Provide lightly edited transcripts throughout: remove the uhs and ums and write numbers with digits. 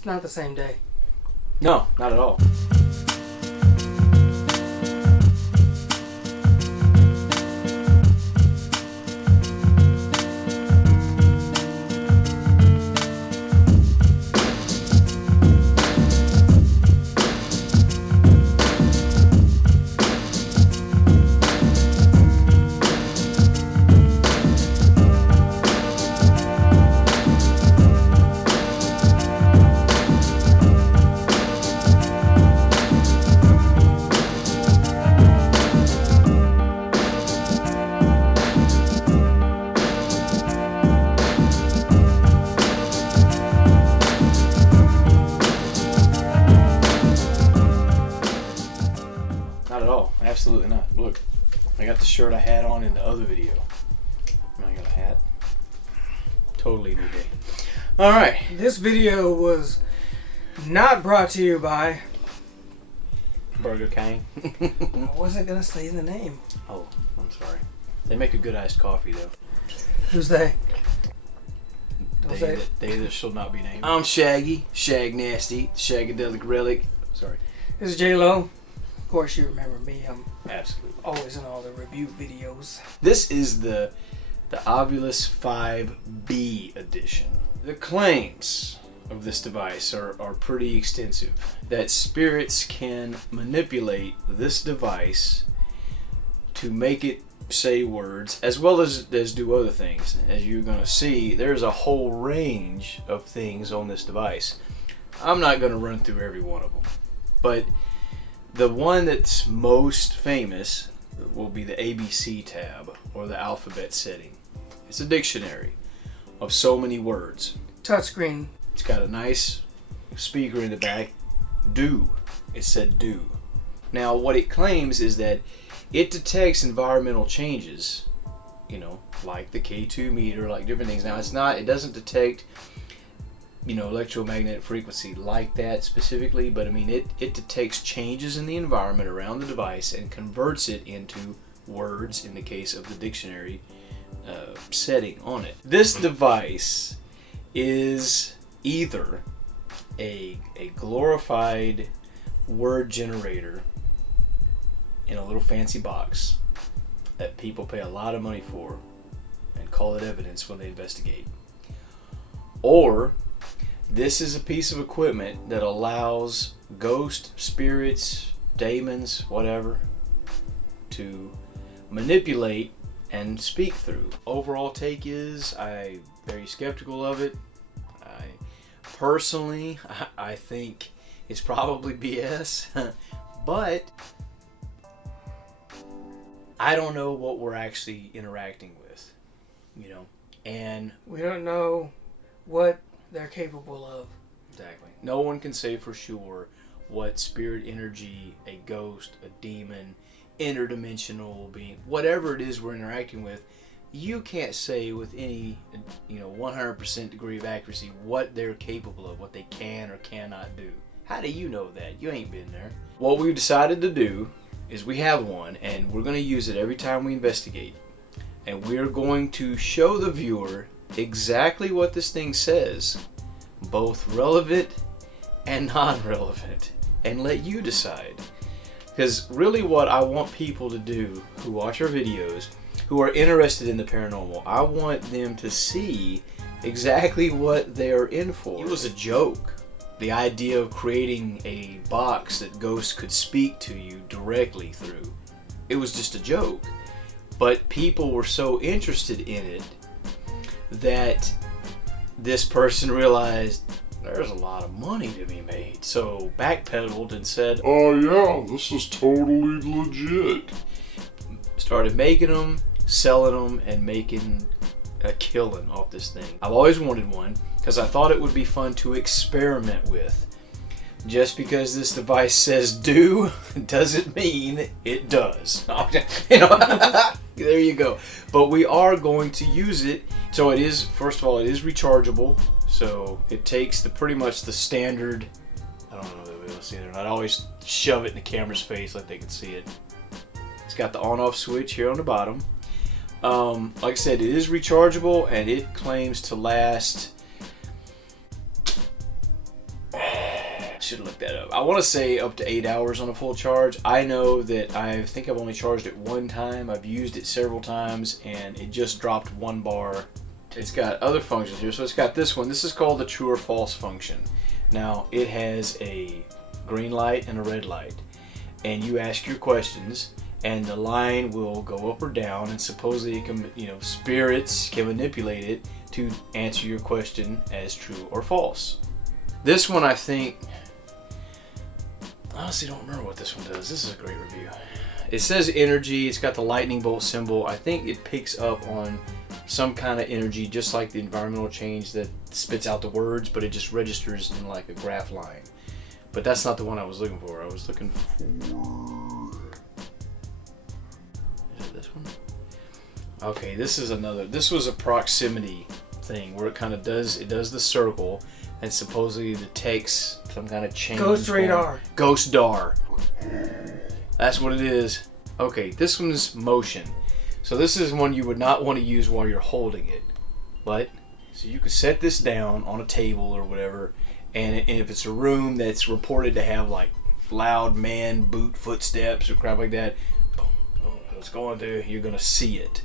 It's not the same day. No, not at all. Absolutely not. Look, I got the shirt I had on in the other video. I got a hat. Totally new day. Alright. This video was not brought to you by Burger King. I wasn't going to say the name. Oh, I'm sorry. They make a good iced coffee, though. Who's they? They that shall not be named. I'm Shaggy. Shag Nasty. Shagadelic Relic. Sorry. This is J-Lo. Of course you remember me. I'm absolutely always in all the review videos. This is the Ovilus 5B edition. The claims of this device are pretty extensive. That spirits can manipulate this device to make it say words as well as do other things. As you're going to see, there's a whole range of things on this device. I'm not going to run through every one of them, but the one that's most famous will be the ABC tab, or the alphabet setting. It's a dictionary of so many words. Touchscreen. It's got a nice speaker in the back. Do. It said do. Now what it claims is that it detects environmental changes, like the K2 meter, like different things. Now it doesn't detect electromagnetic frequency like that specifically, but I mean it detects changes in the environment around the device and converts it into words in the case of the dictionary setting on it. This device is either a glorified word generator in a little fancy box that people pay a lot of money for and call it evidence when they investigate, or this is a piece of equipment that allows ghost, spirits, demons, whatever, to manipulate and speak through. Overall take is I'm very skeptical of it. I think it's probably BS, but I don't know what we're actually interacting with, and we don't know what they're capable of. Exactly. No one can say for sure what spirit energy, a ghost, a demon, interdimensional being, whatever it is we're interacting with, you can't say with any 100% degree of accuracy what they're capable of, what they can or cannot do. How do you know that? You ain't been there. What we've decided to do is we have one, and we're going to use it every time we investigate. And we're going to show the viewer exactly what this thing says, both relevant and non-relevant, and let you decide. Because really what I want people to do who watch our videos, who are interested in the paranormal, I want them to see exactly what they're in for. It was a joke. The idea of creating a box that ghosts could speak to you directly through. It was just a joke. But people were so interested in it that this person realized there's a lot of money to be made. So backpedaled and said, "Oh yeah, this is totally legit." Started making them, selling them, and making a killing off this thing. I've always wanted one because I thought it would be fun to experiment with. Just because this device says do doesn't mean it does. There you go. But we are going to use it. So it is, first of all, it is rechargeable. So it takes pretty much the standard, I don't know if they'll be able to see it or not. I always shove it in the camera's face like they can see it. It's got the on-off switch here on the bottom. Like I said, it is rechargeable and it claims to last should look that up. I want to say up to 8 hours on a full charge. I know that I think I've only charged it one time. I've used it several times, and it just dropped 1 bar. It's got other functions here. So it's got this one. This is called the true or false function. Now, it has a green light and a red light. And you ask your questions, and the line will go up or down, and supposedly it can, spirits can manipulate it to answer your question as true or false. This one, I think, honestly don't remember what this one does. This is a great review. It says energy. It's got the lightning bolt symbol. I think it picks up on some kind of energy, just like the environmental change that spits out the words, but it just registers in like a graph line. But that's not the one I was looking for. I was looking for... Is it this one? Okay, this is another. This was a proximity thing where it kind of does the circle, and supposedly detects some kind of change. Ghost radar. Ghost dar. That's what it is. Okay, this one's motion. So this is one you would not want to use while you're holding it. But, so you could set this down on a table or whatever, and if it's a room that's reported to have like loud man boot footsteps or crap like that, boom, boom, it's going through, you're going to see it.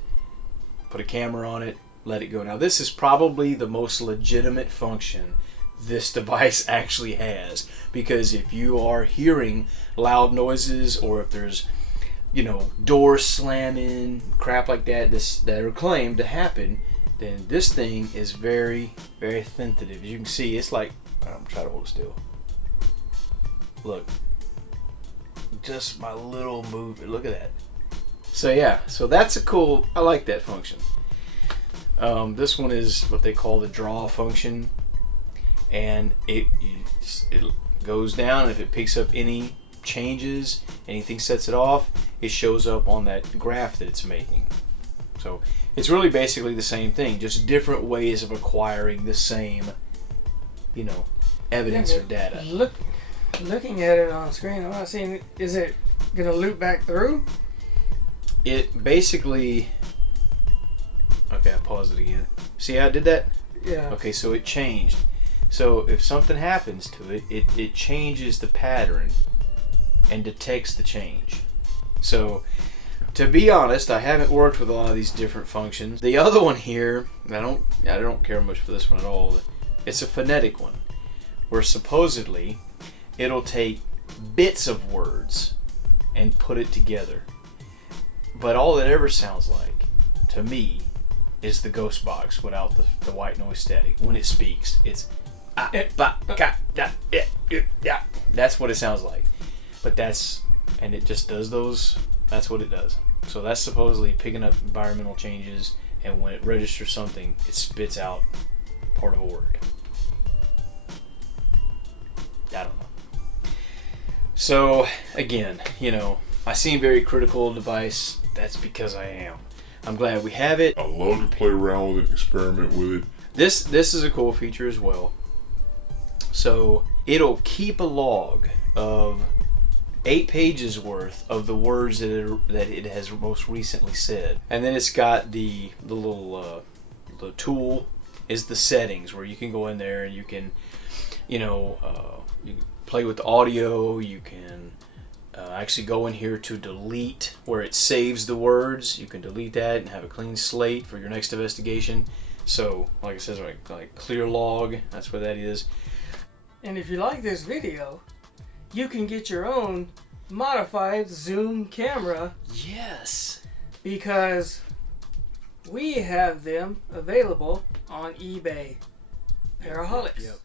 Put a camera on it, let it go. Now this is probably the most legitimate function this device actually has, because if you are hearing loud noises, or if there's doors slamming, crap like that that are claimed to happen, then this thing is very, very sensitive. As you can see, it's like, I'm trying to hold it still. Look, just my little movement. Look at that. So yeah, so that's a cool. I like that function. This one is what they call the draw function, and it goes down, and if it picks up any changes, anything sets it off, it shows up on that graph that it's making. So it's really basically the same thing, just different ways of acquiring the same, evidence or data. Looking at it on screen, I'm not seeing. Is it gonna loop back through? It basically. Okay, I paused it again. See how I did that? Yeah. Okay, so it changed. So if something happens to it, it changes the pattern and detects the change. So, to be honest, I haven't worked with a lot of these different functions. The other one here, I don't care much for this one at all. It's a phonetic one, where supposedly it'll take bits of words and put it together. But all it ever sounds like, to me, is the ghost box without the white noise static. When it speaks, it's that's what it sounds like. But and it just does those. That's what it does. So that's supposedly picking up environmental changes, and when it registers something, it spits out part of a word. I don't know. So again, I seem very critical of the device. That's because I am. I'm glad we have it. I love to play around with it, experiment with it. This is a cool feature as well. So it'll keep a log of 8 pages worth of the words that it has most recently said, and then it's got the little the tool is the settings, where you can go in there and you can you can play with the audio. You can actually go in here to delete where it saves the words. You can delete that and have a clean slate for your next investigation. So like it says, like clear log, that's what that is. And if you like this video, you can get your own modified zoom camera. Yes. Because we have them available on eBay. Para-holiX. Yep.